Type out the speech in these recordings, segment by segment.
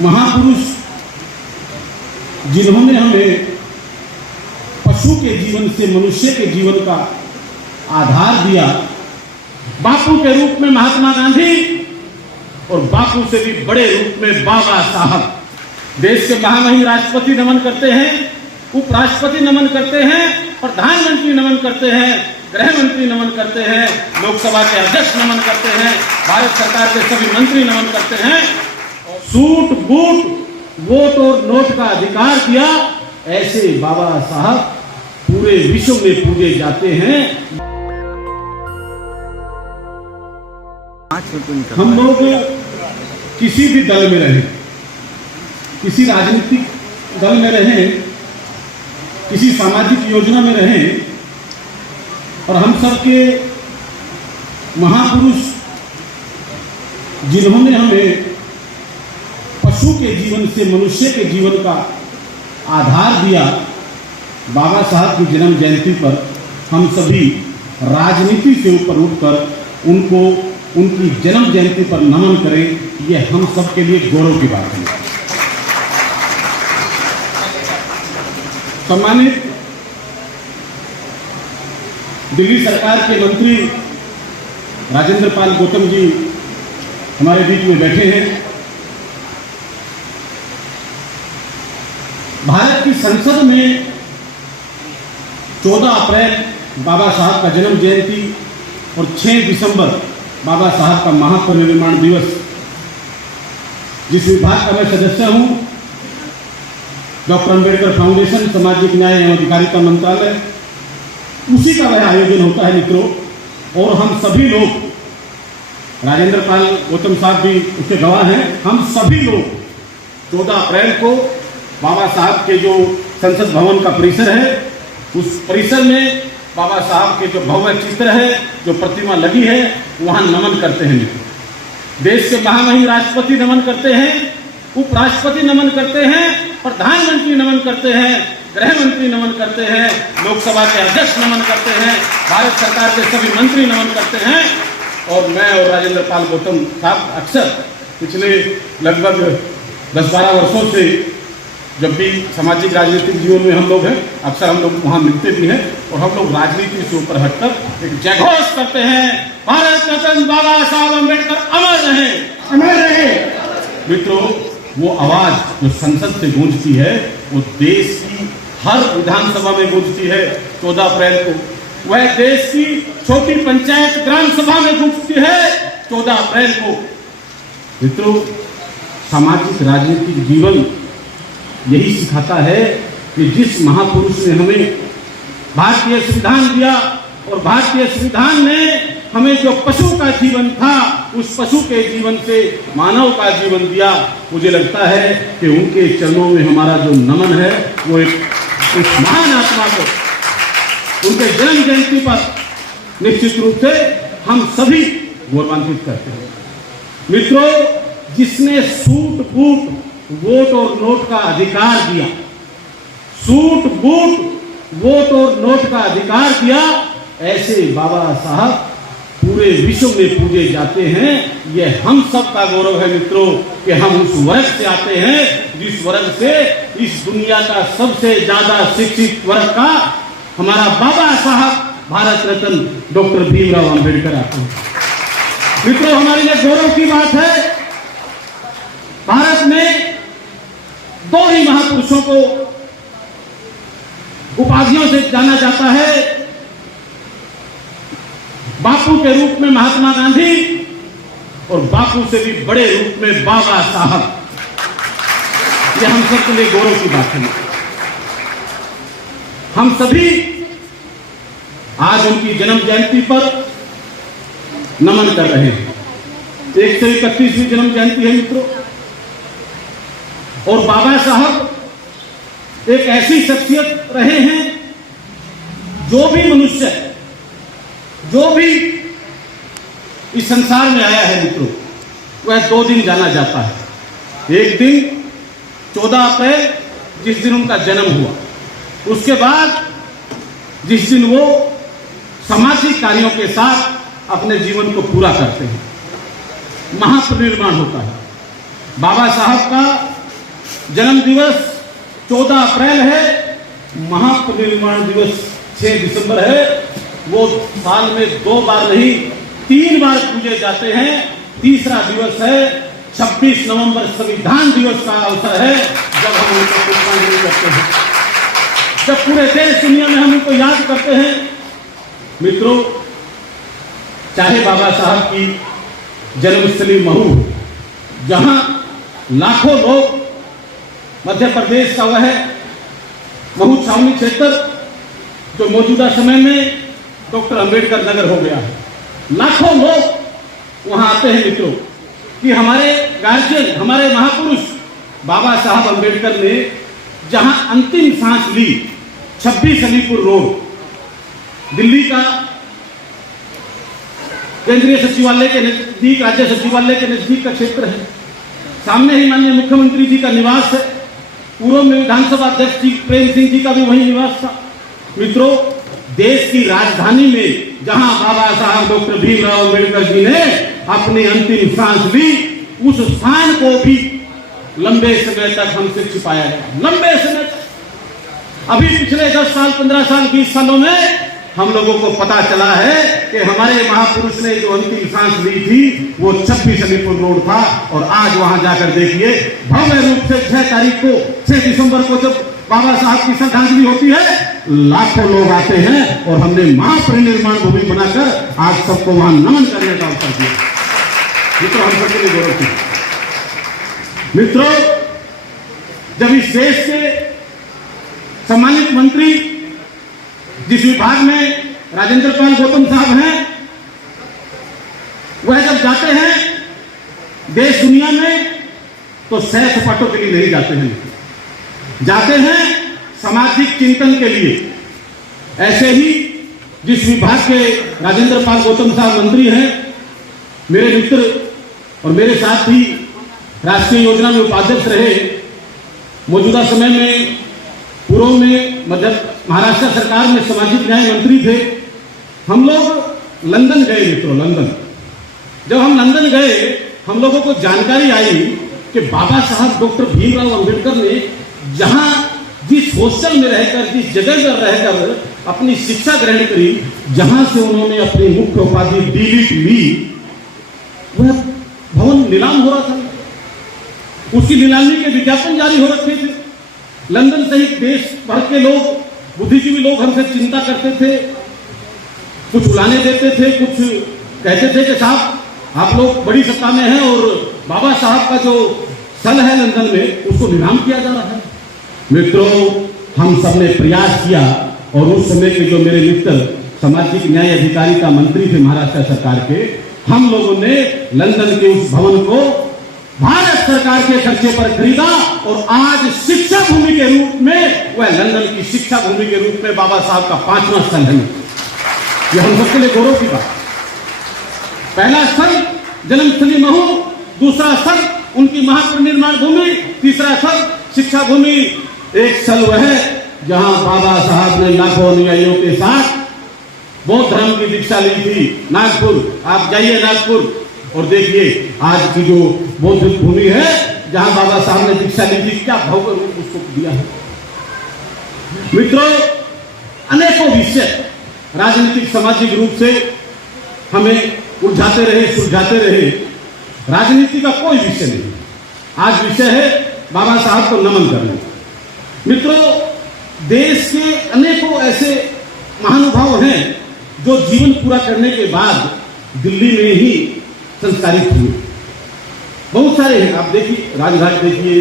महापुरुष जिन्होंने हमें पशु के जीवन से मनुष्य के जीवन का आधार दिया, बापू के रूप में महात्मा गांधी और बापू से भी बड़े रूप में बाबा साहब। देश के महामहिम राष्ट्रपति नमन करते हैं, उपराष्ट्रपति नमन करते हैं, प्रधानमंत्री नमन करते हैं, गृह मंत्री नमन करते हैं, लोकसभा के अध्यक्ष नमन करते हैं, भारत सरकार के सभी मंत्री नमन करते हैं। सूट बूट वोट और नोट का अधिकार दिया, ऐसे बाबा साहब पूरे विश्व में पूजे जाते हैं। हम लोग किसी भी दल में रहें, किसी राजनीतिक दल में रहें, किसी सामाजिक योजना में रहें, और हम सब के महापुरुष जिन्होंने हमें पशु के जीवन से मनुष्य के जीवन का आधार दिया, बाबा साहब की जन्म जयंती पर हम सभी राजनीति से ऊपर उठकर उनको उनकी जन्म जयंती पर नमन करें। यह हम सब के लिए गौरव की बात है। सम्मानित दिल्ली सरकार के मंत्री राजेंद्र पाल गौतम जी हमारे बीच में बैठे हैं। भारत की संसद में 14 अप्रैल बाबा साहब का जन्म जयंती और 6 दिसंबर बाबा साहब का महापरिनिर्वाण दिवस, जिस विभाग का मैं सदस्य हूं, डॉक्टर अंबेडकर फाउंडेशन, सामाजिक न्याय एवं अधिकारिता मंत्रालय, उसी का वह आयोजन होता है मित्रों। और हम सभी लोग, राजेंद्र पाल गौतम साहब भी उसके गवाह हैं, हम सभी लोग 14 अप्रैल को बाबा साहब के जो संसद भवन का परिसर है, उस परिसर में बाबा साहब के जो भव्य चित्र है, जो प्रतिमा लगी है, वहां नमन करते हैं। देश के महामहिम राष्ट्रपति नमन करते हैं, उपराष्ट्रपति नमन करते हैं, प्रधानमंत्री नमन करते हैं, गृह मंत्री नमन करते हैं, लोकसभा के अध्यक्ष नमन करते हैं, भारत सरकार के सभी मंत्री नमन करते हैं। और मैं और राजेंद्र पाल गौतम साहब अक्सर पिछले लगभग 10-12 वर्षों से जब भी सामाजिक राजनीतिक जीवन में हम लोग हैं, अक्सर हम लोग वहाँ मिलते भी हैं, और हम लोग राजनीति से ऊपर हटकर एक जयघोष करते हैं, भारत रत्न बाबा साहब अम्बेडकर अमर रहे, अमर रहे। मित्रों, वो आवाज जो संसद से गूंजती है, वो देश की हर विधानसभा में गूंजती है 14 अप्रैल को। वह देश की छोटी पंचायत ग्राम सभा में गूंजती है 14 अप्रैल को। मित्रों, सामाजिक राजनीतिक जीवन यही सिखाता है कि जिस महापुरुष ने हमें भारतीय संविधान दिया, और भारतीय संविधान ने हमें जो पशु का जीवन था, उस पशु के जीवन से मानव का जीवन दिया। मुझे लगता है कि उनके चरणों में हमारा जो नमन है, वो एक महान आत्मा को उनके जन्म जयंती पर निश्चित रूप से हम सभी गौरवान्वित करते हैं। मित्रों, जिसने सूट बूट वोट और नोट का अधिकार दिया, सूट बूट वोट और नोट का अधिकार दिया, ऐसे बाबा साहब पूरे विश्व में पूजे जाते हैं। यह हम सब का गौरव है मित्रों कि हम उस वर्ग से आते हैं जिस वर्ग से इस दुनिया का सबसे ज्यादा शिक्षित वर्ग का हमारा बाबा साहब भारत रत्न डॉक्टर भीमराव अंबेडकर आते हैं। मित्रों, हमारे लिए गौरव की बात है, भारत में 2 ही महापुरुषों को उपाधियों से जाना जाता है, बापू के रूप में महात्मा गांधी और बापू से भी बड़े रूप में बाबा साहब। यह हम सबके लिए गौरव की बात है। हम सभी आज उनकी जन्म जयंती पर नमन कर रहे हैं। 131वीं जन्म जयंती है मित्रों। और बाबा साहब एक ऐसी शख्सियत रहे हैं, जो भी मनुष्य, जो भी इस संसार में आया है मित्रों, वह 2 दिन जाना जाता है। एक दिन 14 अप्रैल, जिस दिन उनका जन्म हुआ, उसके बाद जिस दिन वो सामाजिक कार्यों के साथ अपने जीवन को पूरा करते हैं, महापरिनिर्वाण होता है। बाबा साहब का जन्म दिवस 14 अप्रैल है, महापरिनिर्वाण दिवस 6 दिसंबर है। वो साल में 2 बार नहीं 3 बार पूजे जाते हैं। तीसरा दिवस है 26 नवंबर संविधान दिवस का अवसर है, जब हम उनको पुष्पांजलि करते हैं, जब पूरे देश दुनिया में हम उनको याद करते हैं। मित्रों, चाहे बाबा साहब की जन्मस्थली महू, जहां लाखों लोग, मध्य प्रदेश का वह महू छावनी क्षेत्र जो मौजूदा समय में डॉक्टर अंबेडकर नगर हो गया है, लाखों लोग वहां आते हैं मित्रों, कि हमारे गार्जियन, हमारे महापुरुष बाबा साहब अंबेडकर ने जहां अंतिम सांस ली, 26 अलीपुर रोड, दिल्ली का केंद्रीय सचिवालय के नजदीक, राज्य सचिवालय के नजदीक का क्षेत्र है। सामने ही माननीय मुख्यमंत्री जी का निवास है। पूर्व में विधानसभा अध्यक्ष जी प्रेम सिंह जी का भी वही निवास था। मित्रों, देश की राजधानी में जहां बाबा साहब डॉक्टर भीमराव अम्बेडकर जी ने अपनी अंतिम सांस ली, उस स्थान को भी लंबे समय तक हमसे छिपाया गया, लंबे समय तक। अभी पिछले 10 साल, 15 साल, 20 सालों में हम लोगों को पता चला है कि हमारे महापुरुष ने जो अंतिम सांस ली थी वो 26 अलीपुर रोड था। और आज वहां जाकर देखिए, भव्य रूप से 6 दिसंबर को जब बाबा साहब की श्रद्धांजलि होती है, लाखों लोग आते हैं और हमने महापरिनिर्वाण भूमि बनाकर आज सबको वहां नमन करने का अवसर दिया। मित्रों, हम सबके लिए गौरव की। मित्रों, जब इस देश के सम्मानित मंत्री, जिस विभाग में राजेंद्र पाल गौतम साहब हैं, वह जब जाते हैं देश दुनिया में, तो सैर सपाटों के लिए नहीं जाते हैं, जाते हैं सामाजिक चिंतन के लिए। ऐसे ही जिस विभाग के राजेंद्र पाल गौतम साहब मंत्री हैं, मेरे मित्र और मेरे साथ ही राष्ट्रीय योजना में उपाध्यक्ष रहे, मौजूदा समय में पूर्व में महाराष्ट्र सरकार में सामाजिक न्याय मंत्री थे। हम लोग लंदन गए मित्रों, लंदन। जब हम लंदन गए, हम लोगों को जानकारी आई कि बाबा साहब डॉक्टर भीमराव अंबेडकर ने जहां जिस हॉस्टल में रहकर, जिस जगह पर रहकर अपनी शिक्षा ग्रहण करी, जहां से उन्होंने अपनी मुख्य उपाधि डीलिट ली, वह भवन नीलाम हो रहा था। उसकी नीलामी के विज्ञापन जारी हो रखे थे। लंदन सहित देश भर के लोग, बुद्धिजीवी लोग हमसे चिंता करते थे, कुछ उलाने देते थे, कुछ कहते थे कि साहब आप लोग बड़ी सत्ता में हैं और बाबा साहब का जो स्थल है लंदन में, उसको नीलाम किया जा रहा है। मित्रों, हम सबने प्रयास किया और उस समय के जो मेरे मित्र सामाजिक न्याय अधिकारिता मंत्री थे महाराष्ट्र सरकार के, हम लोगों ने लंदन के उस भवन को भारत सरकार के खर्चे पर खरीदा और आज शिक्षा भूमि के रूप में, वह लंदन की शिक्षा भूमि के रूप में बाबा साहब का 5वां स्थल है। यह हम सबके लिए गौरव की बात। पहला स्थल जन्मस्थली महू, दूसरा स्थल उनकी महापरिनिर्वाण भूमि, तीसरा स्थल शिक्षा भूमि। एक स्थल वह है जहां बाबा साहब ने लाखों अनुयायियों के साथ बौद्ध धर्म की दीक्षा ली थी। नागपुर, आप जाइए नागपुर और देखिए आज की जो बौद्ध भूमि है, जहां बाबा साहब ने दीक्षा ली थी, क्या भव्य रूप उसको दिया है। मित्रों, अनेकों विषय राजनीतिक सामाजिक रूप से हमें उलझाते रहे, सुलझाते रहे। राजनीति का कोई विषय नहीं। आज विषय है बाबा साहब को नमन करना। मित्रों, देश के अनेकों ऐसे महानुभाव हैं जो जीवन पूरा करने के बाद दिल्ली में ही संस्कारित हुए। बहुत सारे हैं, आप देखिए, राजघाट देखिए,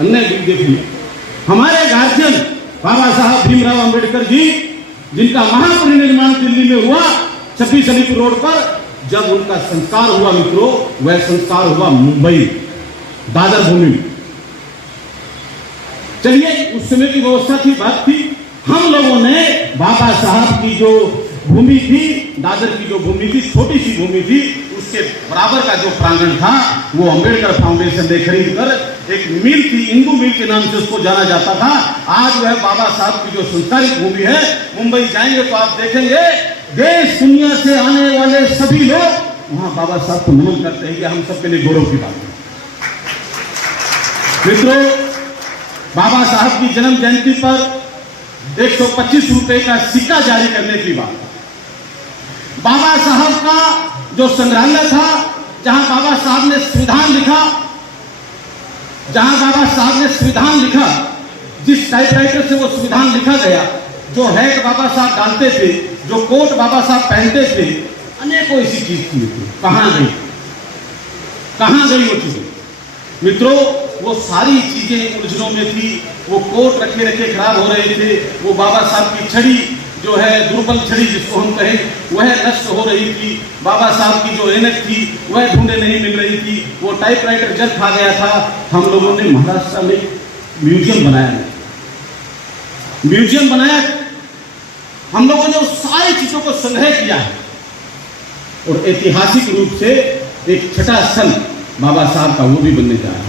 अन्य भी देखिए। हमारे गार्जियन बाबा साहब भीमराव अंबेडकर जी, जिनका महापरिनिर्वाण दिल्ली में हुआ 26 अलीपुर रोड पर, जब उनका संस्कार हुआ मित्रों, वह संस्कार हुआ मुंबई दादर भूमि में। चलिए, उस समय की व्यवस्था थी, बात थी। हम लोगों ने बाबा साहब की जो भूमि थी, दादर की जो भूमि थी, छोटी सी भूमि थी, उसके बराबर का जो प्रांगण था, वो अंबेडकर फाउंडेशन ने खरीद कर एक मिल थी, इंदू मिल के नाम से उसको जाना जाता था। आज वह बाबा साहब की जो संस्कारित भूमि है, मुंबई जाएंगे तो आप देखेंगे देश दुनिया से आने वाले सभी लोग वहां बाबा साहब को नमन करते हैं। ये हम सबके लिए गौरव की बात है। मित्रों, बाबा साहब की जन्म जयंती पर 125 रुपए का सिक्का जारी करने की बात। बाबा साहब का जो संग्रहालय था, जहां बाबा साहब ने संविधान लिखा, जिस टाइपराइटर से वो संविधान लिखा गया, जो हैट बाबा साहब डालते थे, जो कोट बाबा साहब पहनते थे, अनेकों ऐसी चीज थी। कहां गई वो चीजें? मित्रों, वो सारी चीजें उलझनों में थी। वो कोट रखे खराब हो रहे थे। वो बाबा साहब की छड़ी जो है, दुर्बल छड़ी जिसको हम कहें, वह नष्ट हो रही थी। बाबा साहब की जो ऐनक थी वह ढूंढे नहीं मिल रही थी। वो टाइपराइटर जल खा गया था। हम लोगों ने महाराष्ट्र में म्यूजियम बनाया। हम लोगों ने उस सारी चीजों को संग्रह किया है और ऐतिहासिक रूप से एक छठा स्थल बाबा साहब का वो भी बनने जा रहा है।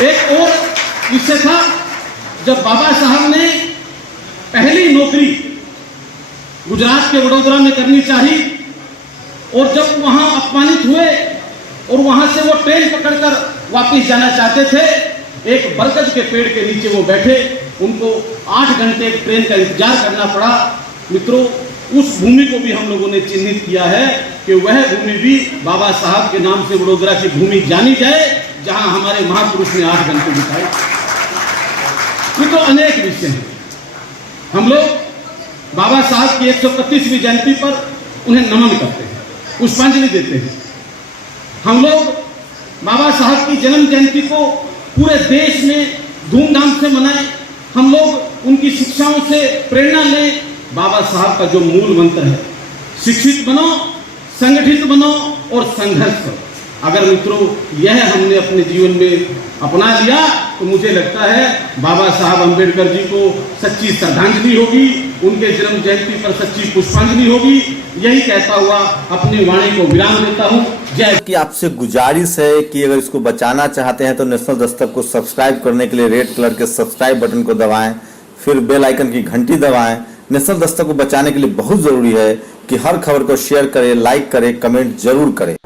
एक और विषय था, जब बाबा साहब ने पहली नौकरी गुजरात के वडोदरा में करनी चाहिए और जब वहां अपमानित हुए और वहां से वो ट्रेन पकड़कर वापस जाना चाहते थे, एक बरगद के पेड़ के नीचे वो बैठे। उनको 8 घंटे ट्रेन का इंतजार करना पड़ा। मित्रों, उस भूमि को भी हम लोगों ने चिन्हित किया है कि वह भूमि भी बाबा साहब के नाम से वडोदरा की भूमि जानी जाए, जहां हमारे महापुरुष ने 8 घंटे बिताए। ये तो अनेक विषय हैं। हम लोग बाबा साहब की 125वीं जयंती पर उन्हें नमन करते हैं, पुष्पांजलि देते हैं। हम लोग बाबा साहब की जन्म जयंती को पूरे देश में धूमधाम से मनाएं। हम लोग उनकी शिक्षाओं से प्रेरणा लें। बाबा साहब का जो मूल मंत्र है, शिक्षित बनो, संगठित बनो और संघर्ष करो। अगर मित्रों यह हमने अपने जीवन में अपना लिया तो मुझे लगता है बाबा साहब अंबेडकर जी को सच्ची श्रद्धांजलि होगी, उनके जन्म जयंती पर सच्ची पुष्पांजलि होगी। यही कहता हुआ अपनी वाणी को विराम देता हूँ। जय। कि आपसे गुजारिश है कि अगर इसको बचाना चाहते हैं तो नेशनल दस्तक को सब्सक्राइब करने के लिए रेड कलर के सब्सक्राइब बटन को दबाएं, फिर बेल आइकन की घंटी दबाएं। नेशनल दस्तक को बचाने के लिए बहुत जरूरी है कि हर खबर को शेयर करें, लाइक करें, कमेंट जरूर करें।